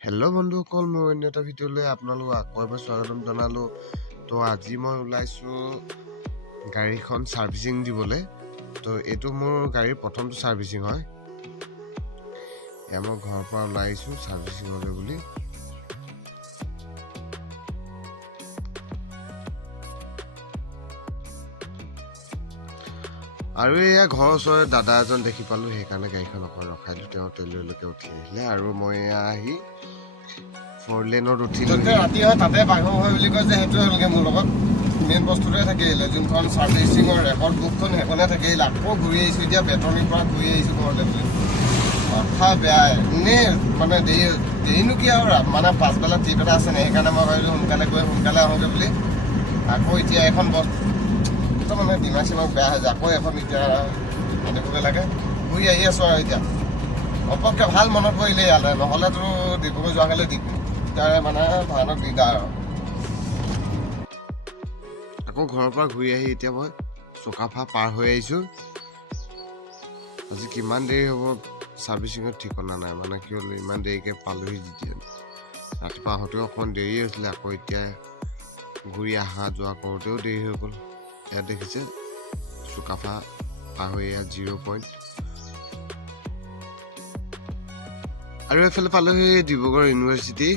Hello' বন্ধুসকল, মই অন্য এটা ভিডিঅ'লৈ আপোনালোকক আকৌ এবাৰ স্বাগতম জনালোঁ। তো আজি মই ওলাইছোঁ গাড়ীখন ছাৰ্ভিচিং দিবলৈ। তো এইটো মোৰ গাড়ীৰ প্ৰথমটো ছাৰ্ভিচিং হয়। এয়া মই ঘৰৰ পৰা ওলাই আহিছোঁ ছাৰ্ভিচিঙলৈ বুলি। আৰু এয়া ঘৰৰ ওচৰৰে দাদা এজন দেখি পালোঁ, সেইকাৰণে গাড়ীখন অকণ ৰখাই দিলোঁ। তেওঁ তেললৈকে উঠি আহিলে আৰু মই এয়া আহি 4 লেনত উঠিলোঁ। ৰাতি হয় তাতে বাঘৰ হয় বুলি কয় যে সেইটোৱে হ'লগৈ মোৰ লগত। মেইন বস্তুটোৱে থাকিলে যোনখন ছাৰ্ভিচিঙৰ ৰেকৰ্ড বুকখন সেইখনে থাকিলে। আকৌ ঘূৰি আহিছোঁ এতিয়া বেতনিৰ পৰা ঘূৰি আহিছোঁ ঘৰলৈ বুলি। কথা বেয়া এনেই মানে দেৰিনো কি আৰু মানে পাছবেলা ট্ৰিপ এটা আছে নে, সেইকাৰণে মই ভাবিলোঁ সোনকালে গৈ সোনকালে আহোঁগৈ বুলি। আকৌ এতিয়া এখন বস্তু মানে ডিমাগ চিমাগ বেয়া হৈ যায়। আকৌ এখন এতিয়া আনিবগৈ লাগে। ঘূৰি আহি আছোঁ আৰু এতিয়া অপককৈ ভাল মনত পৰিলে ইয়ালৈ, নহ'লেতো ডিব্ৰুগড় যোৱা কালি মানে ভাড়াত দিগদাৰ আৰু। আকৌ ঘৰৰ পৰা ঘূৰি আহি এতিয়া মই চুকাফা পাৰ হৈ আহিছোঁ। আজি কিমান দেৰি হ'ব ছাৰ্ভিচিঙত ঠিকনা নাই, মানে কি হ'ল ইমান দেৰিকৈ পালোহি যেতিয়া। ৰাতিপুৱা আহোঁতেও অকণমান দেৰি হৈছিলে, আকৌ এতিয়া ঘূৰি অহা যোৱা কৰোঁতেও দেৰি হৈ গ'ল। ইয়াত দেখিছে চুকাফা পাৰ হৈ ইয়াত 0 পইণ্ট। আৰু এইফালে পালোহি ডিব্ৰুগড় ইউনিভাৰ্চিটি।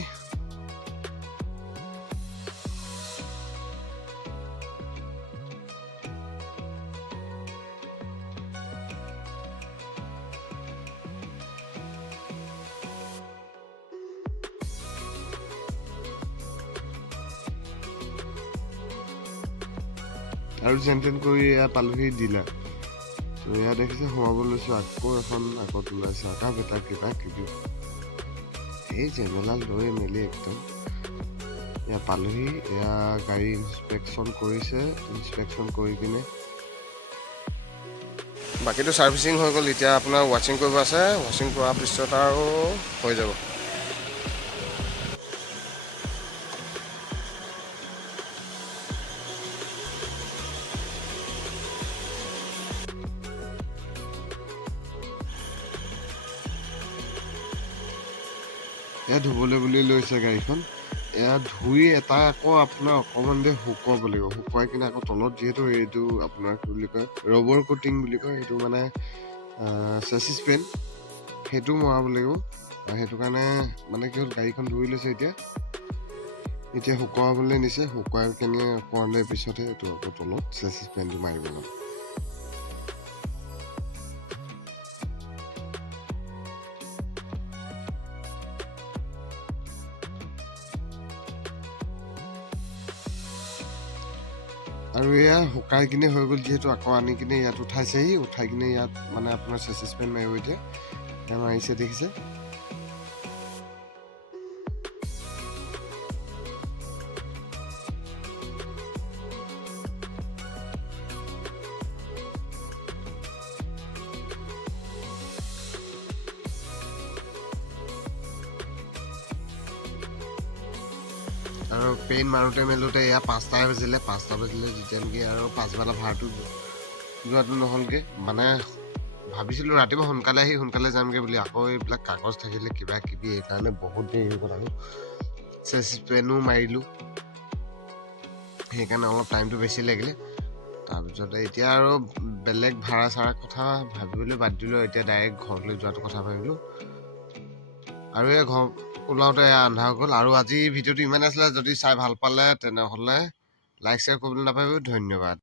আৰু যেন কৰি এয়া পালোহি ডিলাৰ। তো এয়া দেখিছে সোমাব লৈছোঁ, আকৌ এখন আগত ওলাইছে আধা বেটা কিবা কিবি এই জেমেলা লৈ মেলি একদম এয়া পালোহি। এয়া গাড়ী ইনস্পেকশ্যন কৰিছে, ইনস্পেকশ্যন কৰি কিনে বাকীটো ছাৰ্ভিচিং হৈ গ'ল। এতিয়া আপোনাৰ ৱাশ্বিং কৰিব আছে, ৱাশ্বিং কৰাৰ পিছত আৰু হৈ যাব। এয়া ধুবলৈ বুলি লৈছে গাড়ীখন। এয়া ধুই এটা আকৌ আপোনাৰ অকণমান দেৰি শুকুৱাব লাগিব। শুকুৱাই কিনে আকৌ তলত যিহেতু এইটো আপোনাৰ কি বুলি কয় ৰবৰ কোটিং বুলি কয়, সেইটো মানে চেচিছ পেন, সেইটো মৰাব লাগিব। আৰু সেইটো কাৰণে মানে কি হ'ল গাড়ীখন ধুই লৈছে এতিয়া শুকুৱাবলৈ নিছে। শুকুৱাই কিনে অকণমান দেৰি পিছতহে এইটো আকৌ তলত চেচিছ পেনটো মাৰিব লাগিব। আৰু এয়া শুকাই কিনে হৈ গ'ল যিহেতু, আকৌ আনি কিনে ইয়াত উঠাইছেহি। উঠাই কিনে ইয়াত মানে আপোনাৰ চেচিছ পেন মাৰিব এতিয়া। মাৰিছে দেখিছে। আৰু পেইণ্ট মাৰোঁতে মেলোঁতে এয়া 5টা বাজিলে যেতিয়া নেকি আৰু পাছবেলা ভাড়াটো যোৱাটো নহ'লগৈ। মানে ভাবিছিলোঁ ৰাতিপুৱা সোনকালে আহি সোনকালে যামগৈ বুলি, আকৌ এইবিলাক কাগজ থাকিলে কিবা কিবি, এইকাৰণে বহুত দেৰি হৈ গ'ল। আৰু চেচিছ পেনো মাৰিলোঁ, সেইকাৰণে অলপ টাইমটো বেছি লাগিলে। তাৰপিছতে এতিয়া আৰু বেলেগ ভাড়া চাড়া কথা ভাবিবলৈ বাদ দিলোঁ। এতিয়া ডাইৰেক্ট ঘৰলৈ যোৱাটো কথা ভাবিলোঁ। আৰু এই ঘৰ ওলাওঁতে আন্ধাৰ গ'ল। আৰু আজি ভিডিঅ'টো ইমানে আছিলে। যদি চাই ভাল পালে তেনেহ'লে লাইক শ্বেয়াৰ কৰিবলৈ নাপাহৰিব। ধন্যবাদ।